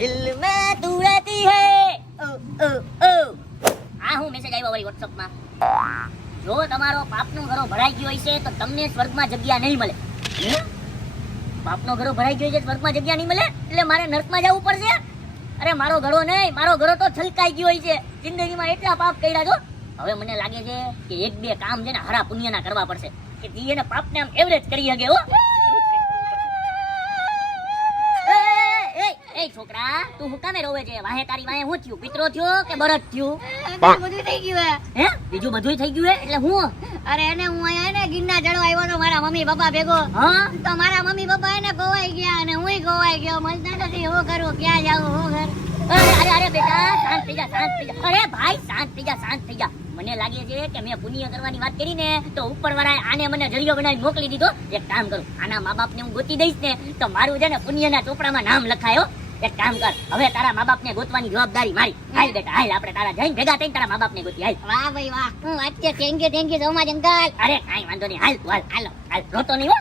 દિલ में तू रहती है આ હું મેસેજ આવ્યો વળી WhatsApp માં જો તમારો પાપનો ઘરો ભરાઈ ગયો હશે તો તમને સ્વર્ગમાં જગ્યા નહીં મળે પાપનો ઘરો ભરાઈ ગયો છે સ્વર્ગમાં જગ્યા નહીં મળે એટલે મારે નરકમાં જવું પડશે અરે મારો ઘરો નહીં મારો ઘરો તો છલકાઈ ગયો છે જિંદગીમાં એટલા પાપ કર્યા છો હવે મને લાગે છે કે એક બે કામ છે ને હરા પુણ્યના કરવા પડશે કે જી એને પાપને આમ એવરેજ કરી શકે હો એ છોકરા તું હું કામે રોવે છે વાહે તારી વાહે હું થયું પિત્રો થયો કે બરત થયું બધું થઈ ગયું હે બીજું બધું થઈ ગયું એટલે હું અરે એને હું અહીંયા ને ગિરનાર ચડવા આવ્યો તો મારા મમ્મી પપ્પા ભેગો હા તો મારા મમ્મી પપ્પા એને ગોવાઈ ગયા અને હુંય ગોવાઈ ગયો મળતા નથી હું કરું ક્યાં જાઉં હું ઘર અરે બેટા શાંત થઈ જા અરે ભાઈ શાંત થઈ જા મને લાગે છે કે મેં પુણ્ય કરવાની વાત કરી ને તો ઉપરવાળાએ આને મને જરિયો બનાવી મોકલી દીધો એક કામ કરું આના મા બાપને હું ગોતી દઈશ ને તો મારું છે ને પુણ્યના ચોપડામાં નામ લખાયો એક કામ કર હવે તારા મા બાપને ગોતવાની જવાબદારી મારી હાલ બેટા હાલ આપણે તારા જઈને ભેગા થઈને તારા મા બાપને ગોતી હાલ વાહ ભાઈ વાહ હું અત્યારે થેન્ક યુ સોમા જંગલ અરે કાઈ વાંધો નહીં હાલ રોતો નહીં હો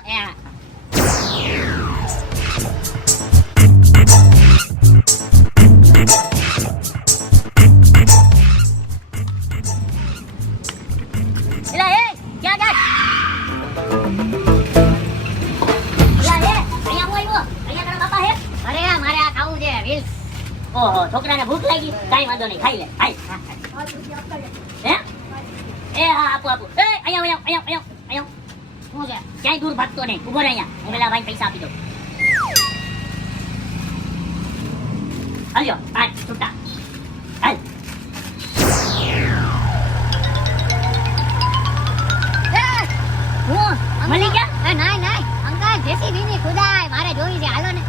ઓહો છોકરાને ભૂખ લાગી કાઈ વાંધો નહીં ખાઈ લે હાલ હે એ હા આપો એ અહીંયા હું છે ક્યાંય દૂર ભાગતો નહીં ઉભો રહે અહીંયા હું પેલા ભાઈ પૈસા આપી દઉં હાલ્યો પાંચ છૂટા હાલ હું મળી ગયા નાય અંકલ જેસીબી ની ખુદાય મારે જોઈ છે હાલો ને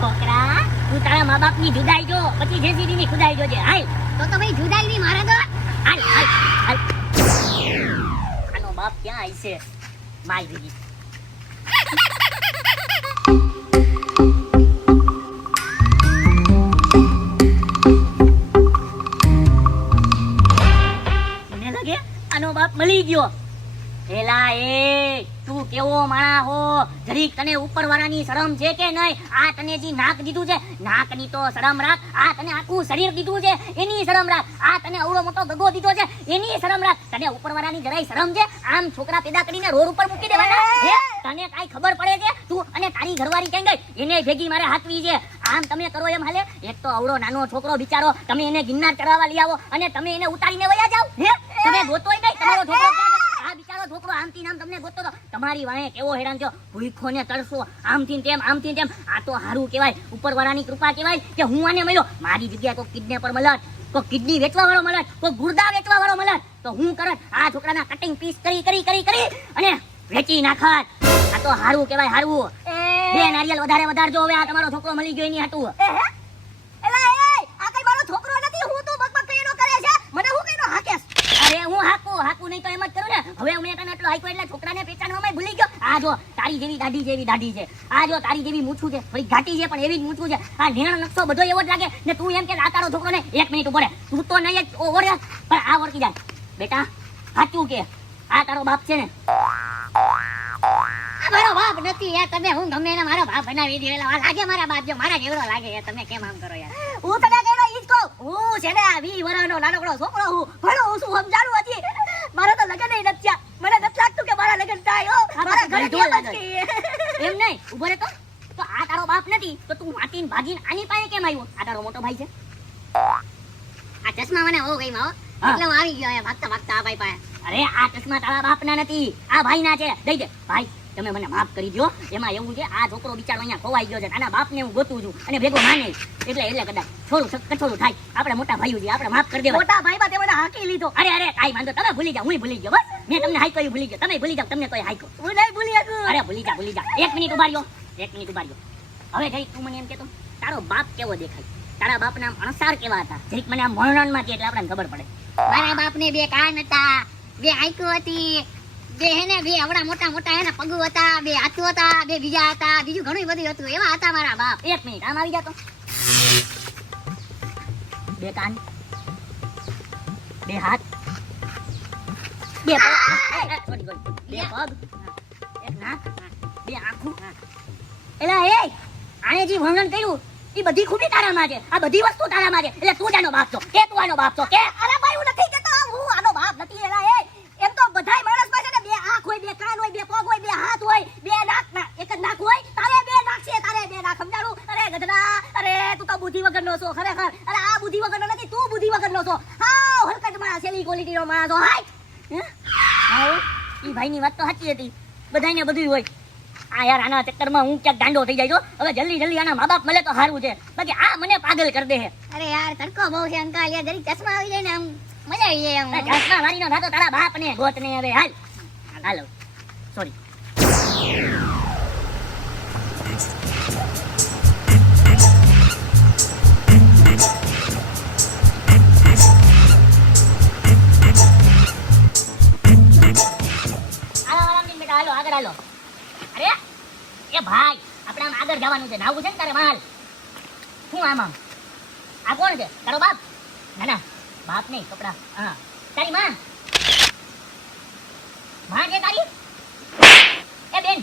છોકરા તું તારા મા બાપ ની જુદાઈ જો પછી જેસીબી ની ખુદાઈ જોજે હાલ તો ભાઈ જુદાઈ ની મારે તો હાલ આનો બાપ ક્યાં આવી છે માય ભેગી મને લાગે આનો બાપ મળી ગયો એલા એ તું કેવો માણા હો જરીક તને ઉપરવાળાની શરમ છે કે નહીં આ તને જે નાક દીધું છે નાકની તો શરમ રાખ આ તને આખું શરીર દીધું છે એની શરમ રાખ આ તને અવળો મોટો ગગો દીધો છે એની શરમ રાખ તને ઉપરવાળાની જરાય શરમ છે આમ છોકરા પેદા કરીને રોડ ઉપર મૂકી દેવાના હે તને કાઈ ખબર પડે છે તું અને તારી ઘરવાળી ક્યાં ગઈ એને ભેગી મારે હાથવી છે આમ તમે કરો એમ હાલે એક તો અવળો નાનો છોકરો બિચારો તમે એને ગિરનાર ચડાવવા લઈ આવો અને તમે એને ઉતારીને વયા જાવ હે તમે ગોતોય નહીં તમારો છોકરો આ બિચારો છોકરો આમથી આમ તમને ગોતતો તો તમારી વાહે કેવો હેરાન થયો ભૂખો ને તરસો આમથી તેમ આ તો હારું કહેવાય ઉપરવાળાની કૃપા કહેવાય કે હું આને મળ્યો મારી જગ્યાએ કોઈ કિડનેપર મળત કોઈ કિડની વેચવા વાળો મળત કોઈ ગુર્દા વેચવા વાળો મળત તો હું કરત આ છોકરાના કટિંગ પીસ કરી અને વેચી નાખત આ તો હારું કહેવાય હારું બે નારિયેલ વધારે જો હવે આ તમારો છોકરો મળી ગયો એની હાટું હાકું નહીં તો એમ જ કરું ને હવે હું તને એટલો હાઈકો એટલે છોકરાને પહેચાનવામાં ભૂલી ગયો આ જો તારી જેવી દાઢી છે આ જો તારી જેવી મૂછું છે થોડી ઘાટી છે પણ એવી જ મૂછું છે આ નેણ નકશો બધો એવો જ લાગે ને તું એમ કે આ તારો છોકરો ને 1 મિનિટ ઉભો રહે તું તો નહીં જ ઓવર પણ આ વળકી જાય બેટા સાચું કે આ તારો બાપ છે ને મારો બાપ નથી યાર તમે હું ગમે એને મારો બાપ બનાવી દેલા લાગે મારા બાપ જો મારા જેવડો લાગે યાર તમે કેમ આમ કરો યાર હું તને કેનો ઈ જ કહું હું છે ને 20 વર્ષનો નાનકડો છોકરો હું ભણો હું શું સમજાડું હજી મારો તો લગન નહીં નથી મને નથી લાગતું કે મારા લગન થાય હો મારા ઘરે એમ નહીં ઉભો રે તો આ તારો બાપ નથી તો તું વાટીને ભાગીને આની પાસે કેમ આવ્યો આ તારો મોટો ભાઈ છે આ ચશ્મા મને હો ગઈ માં એટલે હું આવી ગયો ભાગતા આ ભાઈ પાસે અરે આ ચશ્મા તારા બાપના નથી આ ભાઈના છે દઈ દે ભાઈ તમે મને માફ કરી દો એમાં એવું છે આ છોકરો બિચારો અહીંયા ખોવાઈ ગયો છે આના બાપને હું ગોતું છું અને ભેગો માને એટલે કદાચ થોડું થાય આપણે મોટા ભાઈઓ છે આપણે માફ કરી દેવા મોટા ભાઈમાં તે મને હાકી લીધો અરે કાઈ વાંધો તમે ભૂલી જાઓ હું ભૂલી ગયો બસ મેં તમને હાઈકો ભૂલી ગયો તમે ભૂલી જાઓ તમને કોઈ હાઈકો હું નહીં ભૂલી શકું અરે ભૂલી જા 1 મિનિટ ઉભા રહ્યો હવે જઈ તું મને એમ કે તારો બાપ કેવો દેખાય તારા બાપના અણસાર કેવા હતા જરીક મને આમ વર્ણનમાં કે એટલે આપણને ખબર પડે મારા બાપને 2 કાન હતા 2 આંખો હતી બે હેને 2 આવડા મોટા હેને પગ હતા 2 હાથો હતા 2 બીજા હતા બીજું ઘણું બધું હતું એવા હતા મારા બાપ 1 મિનિટ આમ આવી જાતો 2 કાન 2 હાથ 2 પગ 2 પગ 1 નાક 2 આંખો એલા એ આને જે વર્ણન કર્યું ઈ બધી ખૂબી તારામાં છે, આ બધી વસ્તુ તારામાં છે, એટલે તું જ આનો બાપ છો કે તું આનો બાપ છો કે? અરે ભાઈ હું નથી કહેતો હું આનો બાપ નથી એલા એ એમ તો બધાય માણસ પાસે ને બે આંખ હોય બે કાન હોય બે પગ હોય બે હાથ હોય બે નાક ના એક જ નાક હોય તારે બે નાક છે તારે બે નાક સમજાણું અરે ગધડા અરે તું તો બુદ્ધિ વગરનો છો ખરેખર અરે આ બુદ્ધિ વગરનો નથી તું બુદ્ધિ વગરનો છો હા હલકટ માણસ છેલ્લી ક્વોલિટીનો માણસ છો હાય આવો ઈ ભાઈની વાત તો સાચી હતી, બધાયને બધું હોય. આ યાર આના ચક્કરમાં હું ક્યાંક ગાંડો થઈ જાય છો. હવે જલ્દી આના મા બાપ મળે તો સારું છે, બાકી આ મને પાગલ કરી દે છે. અરે યાર તડકો બહુ છે અંકલ યાર જરી ચશ્મા આવી જાય ને આમ મજા આવી જાય આમ ચશ્મા વાળીનો થાતો તારા બાપ ને ગોત ને હવે હાલો સોરી. હાલો આગળ હાલો. અરે એ ભાઈ આપણે આમ આગળ જવાનું છે, નાવું છે ને તારે માલ. શું આમ આ કોણ છે? તારો બાપ? ના ના બાપ નહીં, કપડા. હા તારી માં છે તારી? એ બેન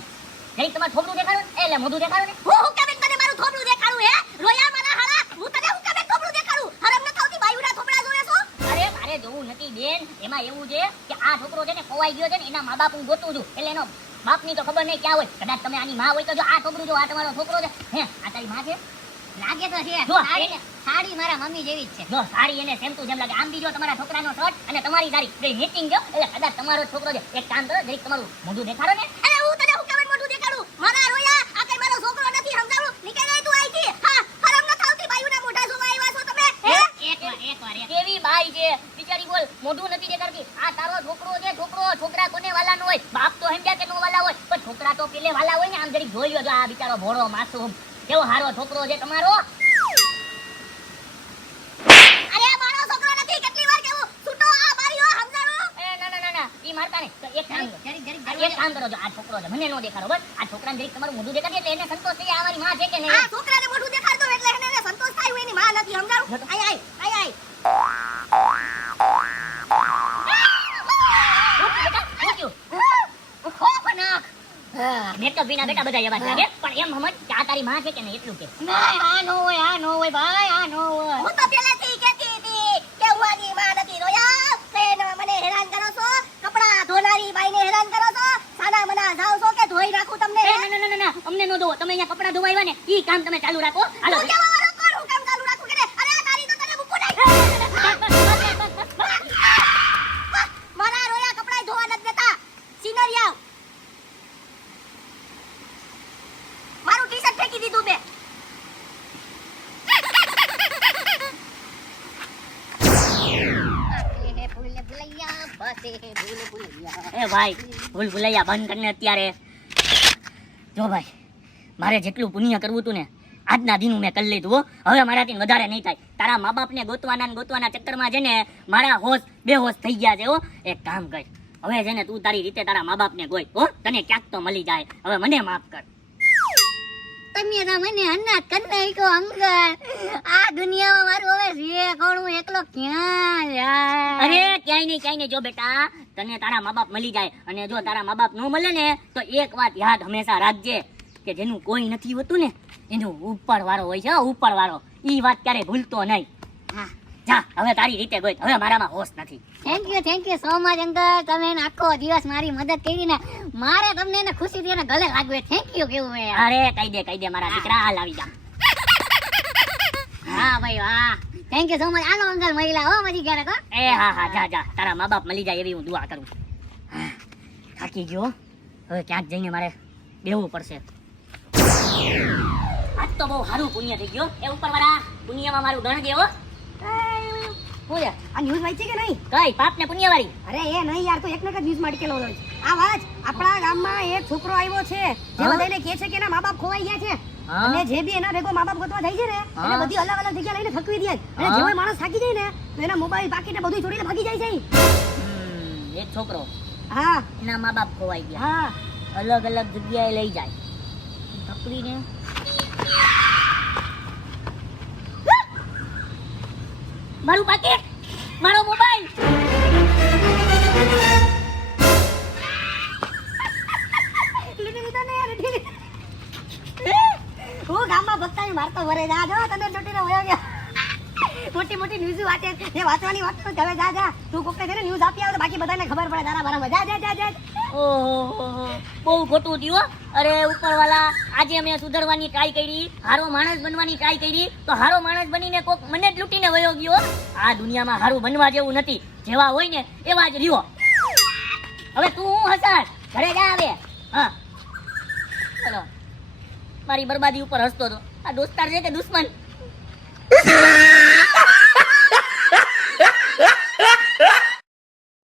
જઈ તમારું થોબડું દેખાડો ને, એટલે મોઢું દેખાડો ને. હું કે બેન તને મારું થોબડું દેખાડું હે રોયા મારા હાલા હું તને હું કે બેન થોબડું દેખાડું હરમ ન થાવતી બાયુના થોબડા જોયે છો? અરે મારે જોવું નથી બેન, એમાં એવું છે કે આ છોકરો છે ને ખોવાઈ ગયો છે ને, એના મા બાપ હું ગોતું છું, એટલે એનો બાપની તો ખબર નહીં ક્યાં હોય. કદાચ તમે આની માં હોય તો જો આ છોકરું જો આ તમારો છોકરો છે. હે આ તારી માં છે? લાગે તો છે જો, સાડી મારા મમ્મી જેવી જ છે. જો સાડી એને સેમ ટુ જેમ લાગે. આમ બીજો તમારા છોકરાનો શર્ટ અને તમારી સાડી બે મેચિંગ જો, એટલે કદાચ તમારો જ છોકરો છે. એક કામ કરો જરીક તમારું મોઢું દેખાડો ને. અરે હું તને હું કે બેન મોઢું દેખાડું મારા રોયા આ કઈ મારો છોકરો નથી સમજાવું નીકળ તું આઈથી. હા હરમ ન થાવતી બાયુના મોઢા જોવા આવ્યા છો તમે? હે એકવાર કેવી બાઈ છે બિચારી, બોલ મોઢું નથી દેખાડતી. આ તારો છોકરો છે, છોકરો. છોકરા કોને વાલા નો હોય? બાપ તો સમજ્યા કે નો વાલા હોય, પણ છોકરા તો પેલે વાલા હોય ને. આમ જરીક જોઈ લ્યો જો આ બિચારો ભોળો માસૂમ કેવો હારો છોકરો છે તમારો. અરે મારો છોકરો નથી કેટલી વાર કેવું છૂટો આ બારીઓ સમજાવો. એ ના ઈ મારતા ને. તો એક કામ કરો, જરીક એક કામ કરો, જો આ છોકરો છે મને નો દેખાડો, બસ આ છોકરાને જરીક તમારું મોઢું દેખાડીએ એટલે એને સંતોષ થઈ જાય. અમારી માં છે કે નહીં? આ છોકરાને મોઢું દેખાડ દો એટલે એને સંતોષ થાય હોય એની માં નથી સમજાવું. આય બેટા, શું થયું? ખોફનાક મેકઅપ વિના બેટા બધા એવા જ લાગે, પણ એમ સમજ કે આ તારી માં છે કે નહીં એટલું કે. ના આ નો હોય ભાઈ આ નો હોય. હું તો પહેલેથી કહેતી હતી કે હું આની માં નથી રોયા તેનો મને હેરાન કરો છો કપડા ધોનારી બાઈને હેરાન કરો છો સાના મના જાવ છો કે ધોઈ નાખું તમને. ના અમને નો દો, તમે અહીંયા કપડા ધોવા આવ્યા ને ઈ કામ તમે ચાલુ રાખો. હાલો તું કેવા વાળો કોણ હું કામ ચાલુ રાખું કે અરે આ તારી તો તને મૂકું નહીં. મારા રોયા કપડા ધોવા નથી દેતા સિનરી આવ મારું ટી-શર્ટ ફેંકી દીધું બે. એ ભાઈ ભૂલ ભૂલૈયા બંધ કરીને અત્યારે જો ભાઈ મારે જેટલું પુણ્ય કરવું હતું ને આજના દિન મેં કરી લીધું હો. હવે મારાથી વધારે નહીં થાય. તારા મા બાપને ગોતવાના ચક્કરમાં છે ને મારા હોશ બેહોશ થઈ ગયા છે હો. એક કામ કર, હવે છે ને તું તારી રીતે તારા મા બાપને ગોત હો, તને ક્યાંક તો મળી જાય. હવે મને માફ કર. તમે તો મને અનાથ કરી નાખ્યો અંકલ. આ દુનિયામાં મારું હવે જે કોણ હું એકલો ક્યાં જાય? અરે ક્યાંય નહીં જો બેટા, તને તારા મા બાપ મળી જાય. અને જો તારા મા બાપ ન મળે ને તો એક વાત યાદ હંમેશા રાખજે કે જેનું કોઈ નથી હોતું ને એનું ઉપર વાળો હોય છે. ઉપર વાળો ઈ વાત ક્યારે ભૂલતો નહીં. હા જા હવે તારી રીતે ગોત, હવે મારામાં હોશ નથી. Thank you so much uncle. તમે એને આખો દિવસ મારી મદદ કરી ને મારે તમને એને ખુશીથી એને ગલે લાગવે. થેન્ક યુ કેવું હે. અરે કહી દે મારા દીકરા, હાલ આવી જા. હા ભાઈ વાહ થેન્ક યુ સો મચ. આલો અંકલ મહિલા હો મજી ગયા કો. એ હા જા તારા મા બાપ મળી જાય એવી હું દુઆ કરું. થાકી ગયો, હવે ક્યાંક જઈને મારે બેહવું પડશે. આજ તો બહુ સારું પુણ્ય થઈ ગયો. એ ઉપરવાળા પુણ્યમાં મારું ગણ દેવો. હું યાર આ ન્યૂઝ વાંચી કે નહીં? કઈ પાપ ને પુણ્ય વાળી? અરે એ નહીં યાર તો એક ને એક ન્યૂઝ માં અટકેલો હોય. આ વાત આપણા ગામમાં એક છોકરો આવ્યો છે જે બધાને કહે છે કે એના મા-બાપ ખોવાઈ ગયા છે. અને જે બી એના ભેગો મા-બાપ ગોતવા જાય છે ને એને બધી અલગ અલગ જગ્યા લઈને થકવી દે. અને જેવો માણસ થાકી જાય ને તો એના મોબાઈલ પાકીટ ને બધું છોડીને ભાગી જાય છે. એક છોકરો હા એના મા બાપ ખોવાઈ ગયા, હા અલગ અલગ જગ્યાએ લઈ જાય થકવીને. મારું પાકીટ, મારો મોબાઈલ. હું ગામમાં બધાને મારતો વરે જા જો તને લૂંટીને વયો ગયો. મોટી મોટી ન્યૂઝ વાંચે જે વાંચવાની વાત તો હવે જા જા તું કોકને છે ને ન્યૂઝ આપી આવે તો બાકી બધાને ખબર પડે તારા બારામાં. જા જા જા જા. ઓહો, બહુ ખોટું થયું હો. અરે ઉપરવાલા, આજે મેં સુધરવાની ટ્રાય કરી, હારો માણસ બનવાની ટ્રાય કરી, તો હારો માણસ બનીને કોક મને જ લૂંટીને વયો ગયો. આ દુનિયામાં હારું બનવા જેવું નથી, જેવા હોય ને એવા જ રહ્યો. હવે તું હું હસાસ, ઘરે જા હવે. હા ચલો, મારી બરબાદી ઉપર હસતો હતો. આ દોસ્તાર છે કે દુશ્મન?